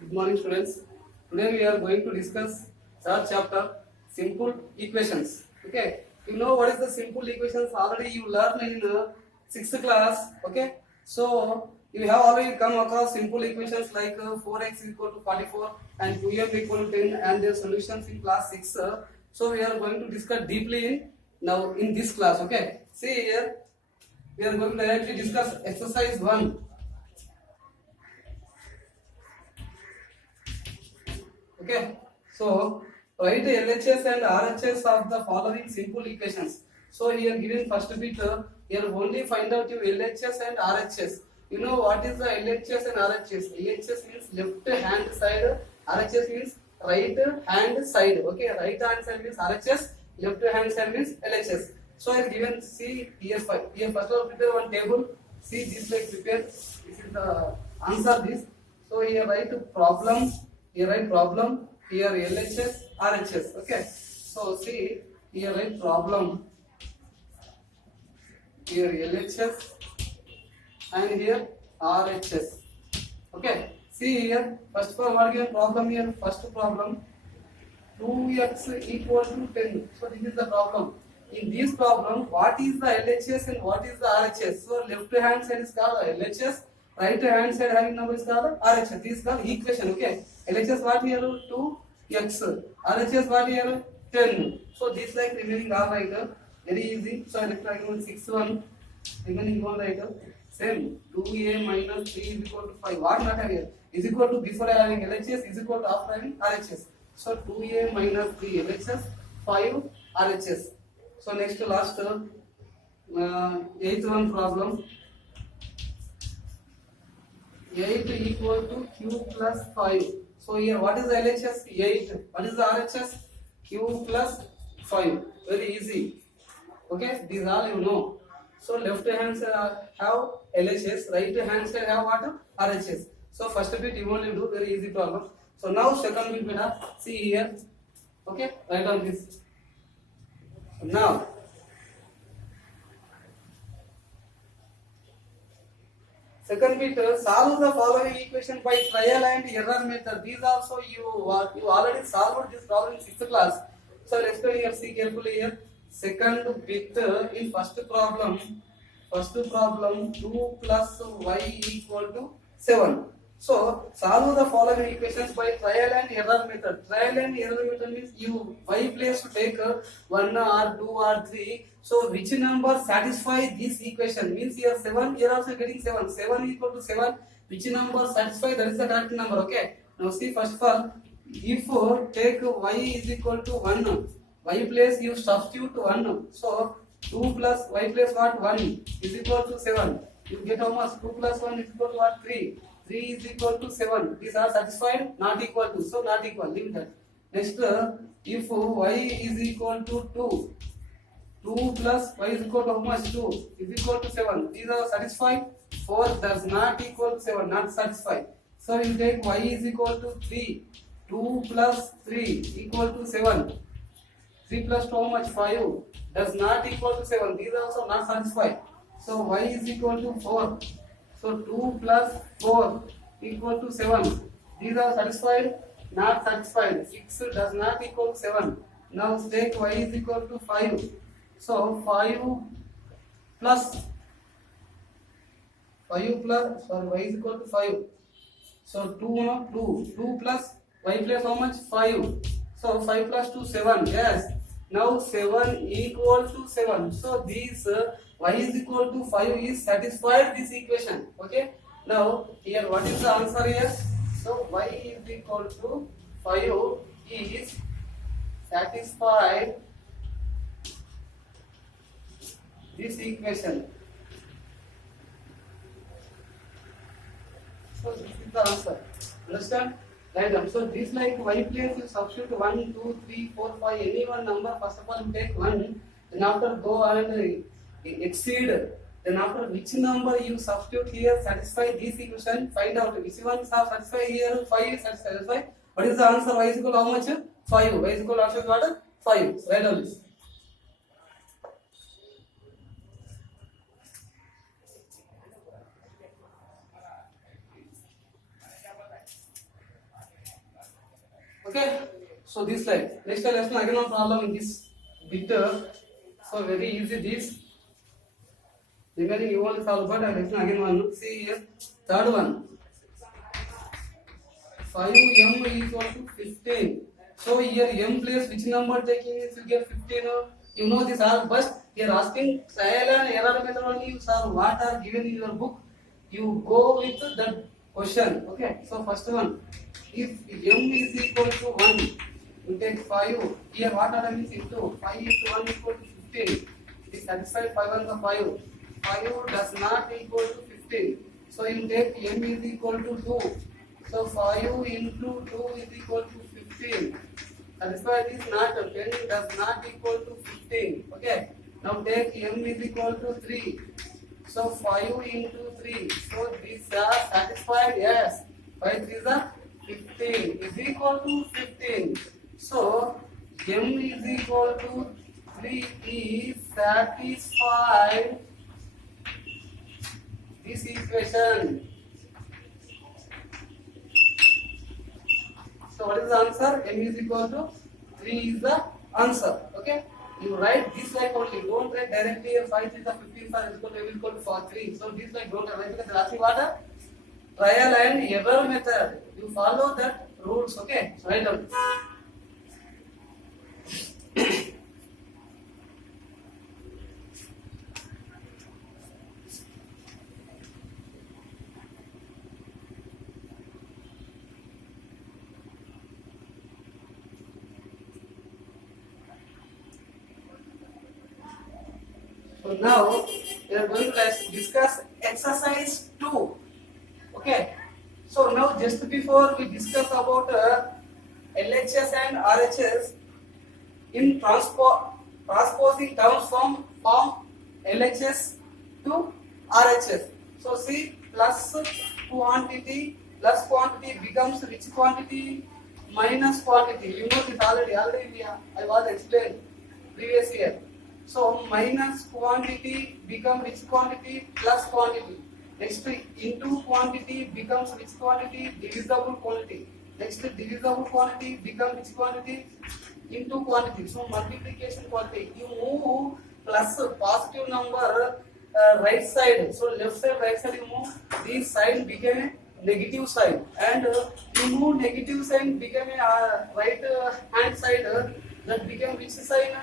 Good morning, students. Today we are going to discuss third chapter, simple equations. Okay, you know what is the simple equations? Already you learned in sixth class. Okay, so you have already come across simple equations like 4x equal to 44 and 2m equal to 10 and their solutions in class 6. So we are going to discuss deeply in this class. Okay, see here we are going to directly discuss exercise 1. Okay, so write LHS and RHS of the following simple equations. So here given first bit, here only find out your LHS and RHS. You know what is the LHS and RHS? LHS means left hand side, RHS means right hand side. Okay, right hand side means RHS, left hand side means LHS. So here given, see here first of all prepare one table. See this like prepare. This is the answer this. So here write problem. Here write problem, here LHS, RHS. Okay. So see, here write problem, here LHS and here RHS. Okay. See here, first of all, what given problem here? First problem, 2x equal to 10. So this is the problem. In this problem, what is the LHS and what is the RHS? So left hand side is called LHS, right hand side having number is called RHS. This is called equation. Okay. LHS what here? 2x. RHS what here? 10. So this like remaining all right. Very easy. So electric 6 1. Remaining one right. Same. 2a minus 3 is equal to 5. What not have here? Is equal to before having LHS is equal to after having RHS. So 2a minus 3 LHS, 5 RHS. So next to last eighth one problem. 8 equal to q plus 5. So here what is the LHS? 8. What is the RHS? Q plus 5. Very easy. Okay, these all you know. So left hand side have LHS, right hand side have what? RHS. So first bit you only do, very easy problem. So now second bit beta, see here. Okay, write on this. Now second bit, solve the following equation by trial and error method. These also you already solved this problem in 6th class. So I'll explain here, see carefully here. Second bit, in first problem 2 plus y equal to 7. So solve the following equations by trial and error method. Trial and error method means you y place to take 1 or 2 or 3. So which number satisfy this equation? Means here 7, here also getting 7. 7 equal to 7. Which number satisfy? That is the correct number. Okay. Now see first of all, if take y is equal to 1, y place you substitute 1. So 2 plus y plus what? 1 is equal to 7. You get how much? 2 plus 1 is equal to what? 3. 3 is equal to 7. These are satisfied? Not equal to. So not equal. Leave that. Next, if y is equal to 2. 2 plus y is equal to how much? 2 is equal to 7. These are satisfied. 4 does not equal to 7. Not satisfied. So you take y is equal to 3. 2 plus 3 equal to 7. 3 plus 2 how much? 5 does not equal to 7. These are also not satisfied. So y is equal to 4. So 2 plus 4 equal to 7. These are satisfied? Not satisfied. 6 does not equal to 7. Now take y is equal to 5. So 5 plus y is equal to 5. So 2 plus y plus how much? 5. So 5 plus 2 7. Yes. Now 7 equal to 7. So these y is equal to 5 is satisfied this equation. Okay. Now here what is the answer here? So y is equal to 5 is satisfied this equation. So this is the answer. Understand? Right. So this like y place you substitute 1, 2, 3, 4, 5 any one number. First of all you take 1. Then after go and exceed. Then after which number you substitute here satisfy this equation. Find out which one satisfy here. 5 is satisfy. What is the answer? Y is equal to how much? 5. Y is equal to answer what? 5. Write down this. Okay, so this slide. Next lesson again one problem in this bit. So very easy this. Remaining you want to solve, but lesson again one. See here, third one. 5m equal to 15. So here m place which number taking is you get 15. You know this all, but here asking trial and error method only you solve what are given in your book. You go with that question. Okay, so first one, if m is equal to 1, you take 5. Here what are means into 5 into 1 equal to 15. Is satisfied 5 and the 5. 5 does not equal to 15. So you take m is equal to 2. So 5 into 2 is equal to 15. Satisfied is not 10 does not equal to 15. Okay. Now take m is equal to 3. So 5 into 3. So these are satisfied. Yes. 5 3 is 15 is equal to 15. So m is equal to 3 is satisfied this equation. So what is the answer? M is equal to 3 is the answer. Okay. You write this like only. Don't write directly here 5 is the 15 is equal to m is equal to 3. So this like don't write because that's what trial and error method. You follow that rules. Okay. So write down. So now we are going to discuss exercise 2. Okay. So now just before we discuss about LHS and RHS in transposing terms from form LHS to RHS. So see plus quantity becomes which quantity? Minus quantity. You know this already I was explained previous year. So minus quantity becomes which quantity? Plus quantity. Next into quantity becomes which quantity? Divisible quantity. Next divisible quantity becomes which quantity? Into quantity. So multiplication quantity. You move plus positive number right side. So left side, right side you move. This side became a negative side. And you move negative side became a right hand side. That became which side?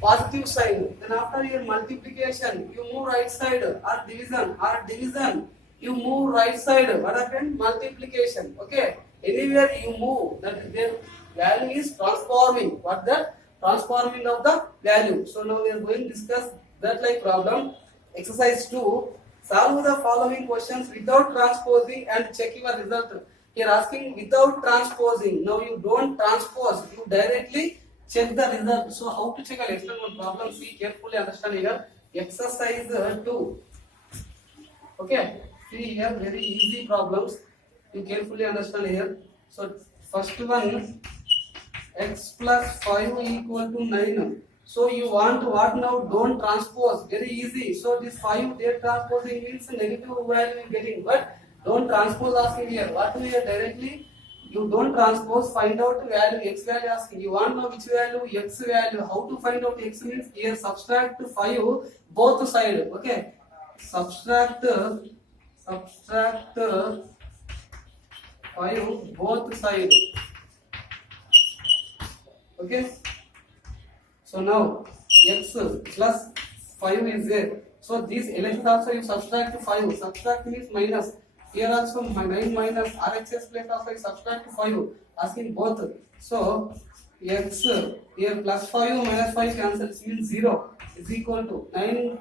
Positive side. Then after your multiplication, you move right side or division, you move right side. What happened? Multiplication. Okay. Anywhere you move, that their value is transforming. What the transforming of the value? So now we are going to discuss that like problem. Exercise 2. Solve the following questions without transposing and check your result. Here asking without transposing. Now you don't transpose. You directly check the result. So how to check? I'll explain one problem. See carefully, understand here. Exercise 2. Okay. See here very easy problems. You carefully understand here. So first one, x plus 5 equal to 9. So you want what now? Don't transpose. Very easy. So this 5 there transposing means negative value you getting. But don't transpose asking here. What we are directly? You don't transpose, find out value, x value asking. You want to know which value, x value. How to find out x means here subtract 5 both side. Okay. Subtract 5 both side. Okay. So now x plus 5 is there. So this LHS also you subtract 5. Subtract means minus. Here also 9 minus RHS place also you subtract 5. Asking both. So x here plus 5 minus 5 cancels means 0 is equal to 9.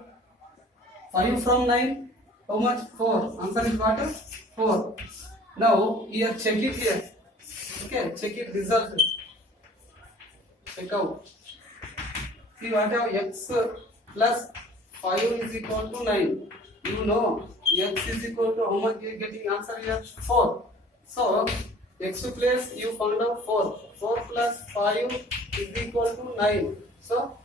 5 from 9. How much? 4. Answer is what? 4. Now here check it here. Okay, check it result. Check out. See what have x plus 5 is equal to 9. You know x is equal to how much you are getting answer here? 4. So x place you found out 4. 4 plus 5 is equal to 9. So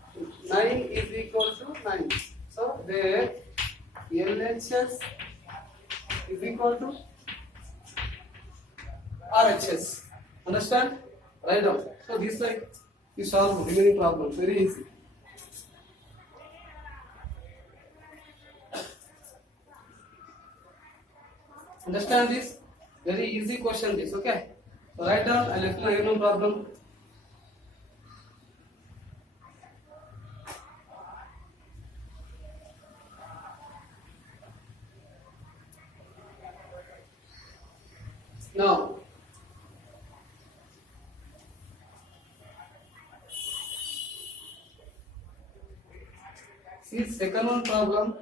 9 is equal to 9. So there LHS is equal to RHS. Understand? write down. So this like you solve remaining problem, very easy. Understand this? Very easy question this, okay? So write down, I'll explain again one problem. Now, see second one problem,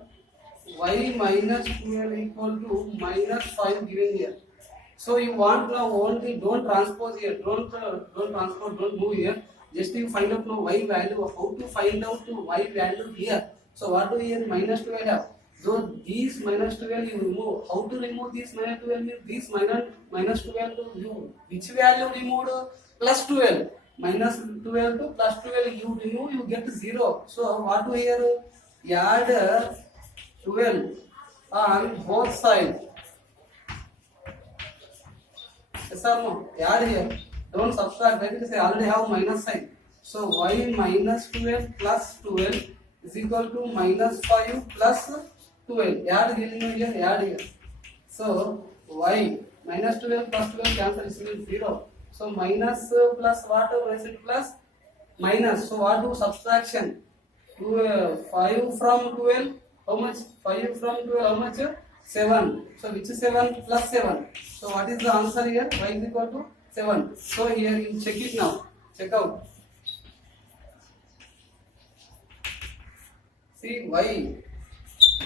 y minus 12 equal to minus 5 given here. So you want now only don't transpose here, don't transpose, don't move here. Just you find out now y value. How to find out y value here? So what do here minus 12 have? So these minus 12 you remove. How to remove this minus 12? This minus 12 to you. Which value removed? Plus 12. Minus 12 to plus 12 you remove, you get 0. So what do here? Add 12 on both sides. Yes or no? Add here. Don't subtract. That is, I already have minus sign. So y minus 12 plus 12 is equal to minus 5 plus 12. Add here, add here. So y minus 12 plus 12 cancel is equal to 0. So minus plus what? Plus minus. So what do subtraction? 5 from 12. How much? 5 from 12. How much? 7. So which is 7 plus 7? So what is the answer here? Y is equal to 7. So here you check it now. Check out. See y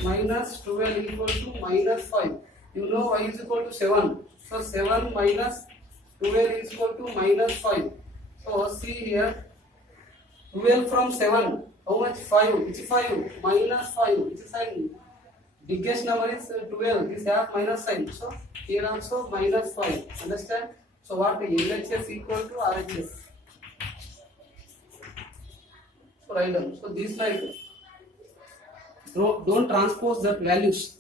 minus 12 equal to minus 5. You know y is equal to 7. So 7 minus 12 is equal to minus 5. So see here 12 from 7. How much? 5. Which 5? Minus 5. Which sign? Biggest number is 12. This have minus sign. So here also minus 5. Understand? So what? LHS equal to RHS. So write down. So this like don't transpose that values.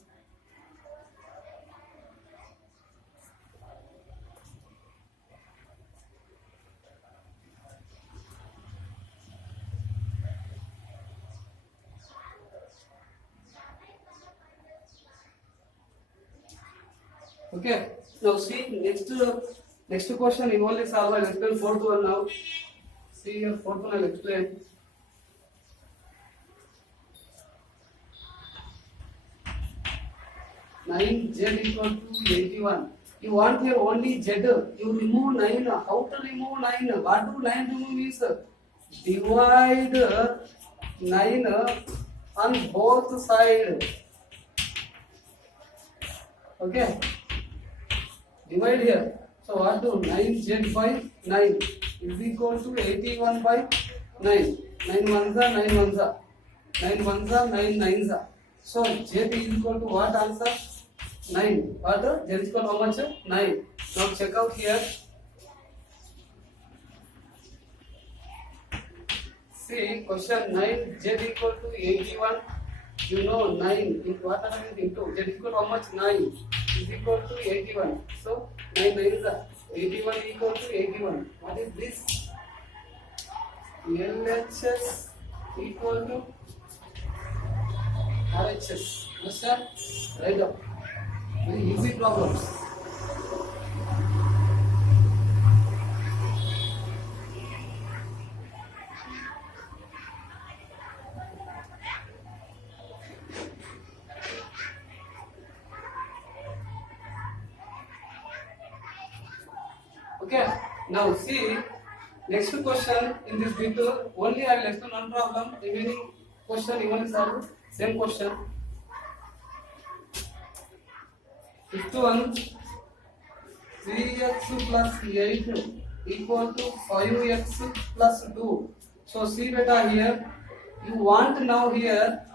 Okay. Now see next question you only solve. I'll explain fourth one now. See here fourth one I'll explain. Nine z equal to 81. You want here only z. You remove 9. How to remove 9? What do 9 remove is? Divide 9 on both sides. Okay. Divide here. So what do 9z by 9 is equal to 81 by 9. 9 ones are 9 ones are 9 ones are 9 nines are. So z is equal to what answer? 9. What? Z is equal to how much? 9. Now check out here. See question 9 z equal to 81. You know 9 in what are you into? Z is equal to how much? 9 is equal to 81. So 9 is 81 equal to 81. What is this? LHS equal to RHS. Understand? Write down. Very easy problems. Okay, now see next question in this video only I will explain one problem. Remaining question even is solved. Same question. Fifth one, 3x plus 8 equal to 5x plus 2. So see beta here, you want now here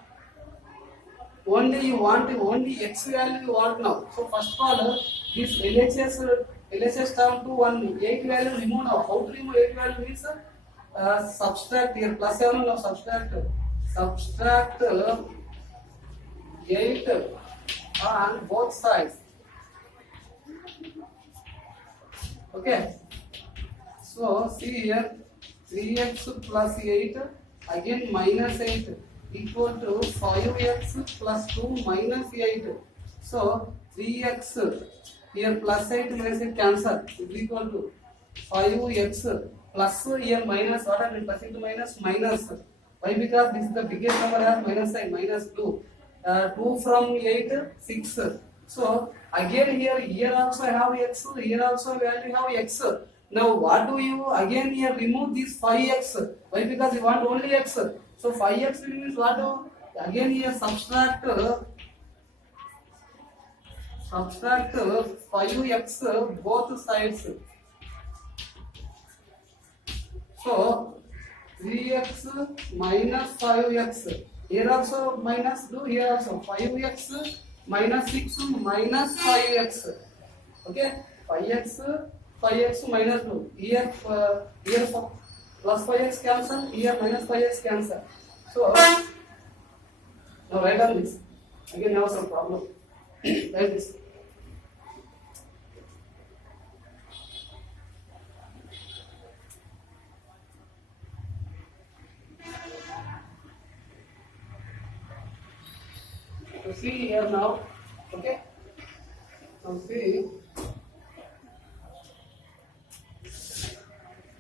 only x value you want now. So first of all this LHS term to 1 8 value remove now. How to remove 8 value means subtract here plus 7 now subtract 8 on both sides. Okay. So see here, 3x plus 8 again minus 8 equal to 5x plus 2 minus 8. So 3x here plus 8 minus 8 cancel is equal to 5x plus here minus, what I mean plus into minus minus. Why? Because this is the biggest number has minus sign, minus 2. 2 from 8, 6. So again here also I have x, here also value have x. Now what do you again here remove this 5x? Why? Because you want only x. So 5x means what do? Again here subtract 5x both sides. So 3x minus 5x. Here also minus do, here also 5x minus 6 minus 5x. Okay, 5x minus 2. Here plus 5x cancel, here minus 5x cancel. So now write down this. Again now some problem. Write this. So see here now, okay? Now see,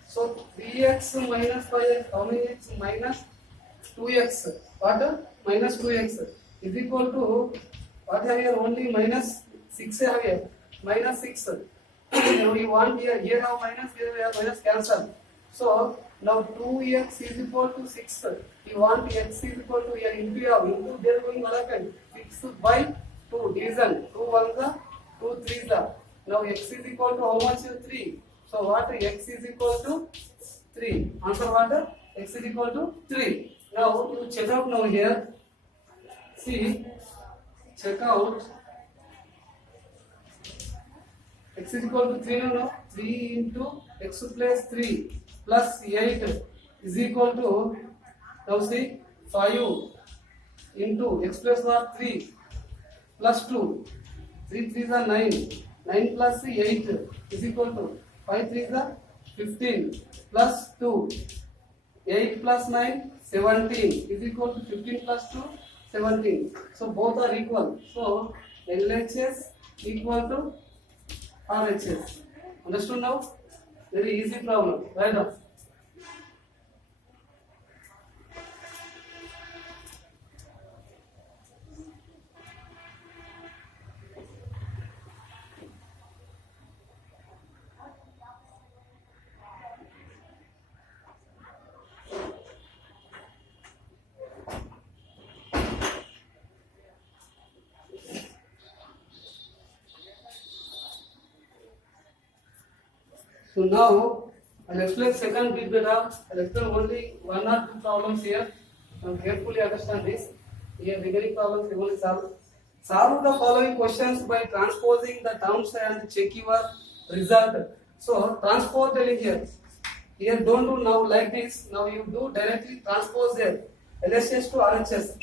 so 3x minus 5x, how many x? Minus 2x. What? Minus 2x is equal to, what have here? Only minus 6 have here. Minus 6. Now you want here now minus, here we have minus cancel. So now 2x is equal to 6. You want x is equal to here into there going what happened? 6 by 2 division. 2 1s are 2 3s are. Now x is equal to how much? 3. So what? X is equal to 3. Answer what? X is equal to 3. Now you check out now here. See, check out. X is equal to 3 no? 3 into x plus 3 plus 8 is equal to, now see, 5 into x plus what? 3 plus 2. 3 3s are 9. 9 plus 8 is equal to 5 3s are 15 plus 2. 8 plus 9, 17 is equal to 15 plus 2, 17. So both are equal. So LHS equal to RHS. Understood now? Very easy problem. Right now. So now I'll explain second bit better. I'll explain only one or two problems here. Now carefully understand this. Here remaining problems we will solve. Solve the following questions by transposing the terms and check your result. So transpose telling here. Here don't do now like this. Now you do directly transpose here. LHS to RHS.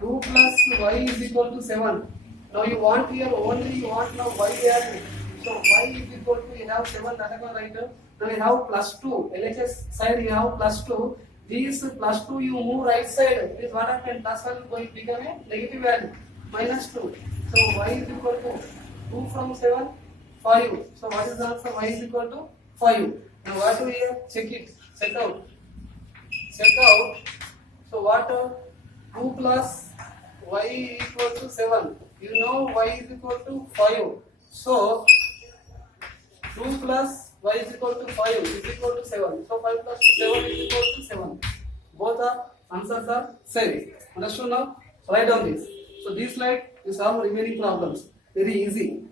2 plus y is equal to 7. Now you want here only you want now y here. So y is equal to, you have 7, that is right. Now you have plus 2. LHS side you have plus 2. These plus 2 you move right side. This what happened? Plus 1 going to become a negative value. Minus 2. So y is equal to 2 from 7, 5. So what is the answer? Y is equal to 5. Now what do we have? Check it. Check out. Check out. So what? 2 plus y equal to 7. You know y is equal to 5. So 2 plus y is equal to 5 is equal to 7. So 5 plus 2, 7 is equal to 7. Both are answers are same. Understood now? So write down this. So this slide you solve remaining problems. Very easy.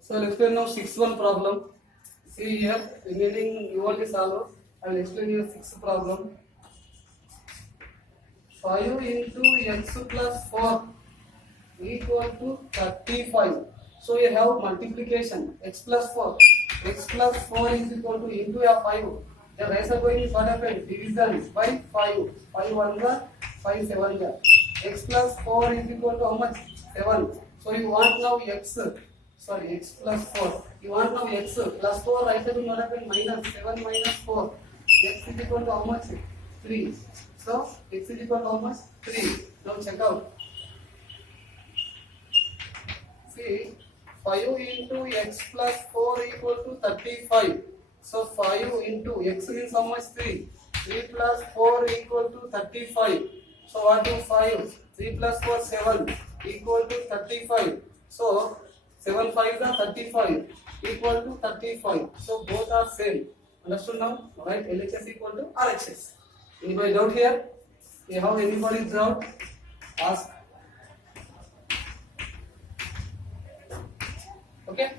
So I'll explain now 6th problem. See here, remaining you only solve. I will explain your 6th problem. 5 into x plus 4 equal to 35. So you have multiplication x plus 4. x plus 4 is equal to into a 5. The rest of going is what happened? Division by 5. 5 1 ga, 5 7 ga. X plus 4 is equal to how much? 7. So you want now x. Sorry, x plus 4. You want now x plus 4. Right side will what happen? Minus 7 minus 4. X is equal to how much? 3. So x is equal to how much? 3. Now check out. See, 5 into x plus 4 equal to 35. So 5 into x means how much? 3. 3 plus 4 equal to 35. So what do 5? 3 plus 4 7 equal to 35. So 7 5 is 35 equal to 35. So both are same. Understood now? Right? LHS equal to RHS. Anybody doubt here? You have anybody's doubt? Ask. Okay.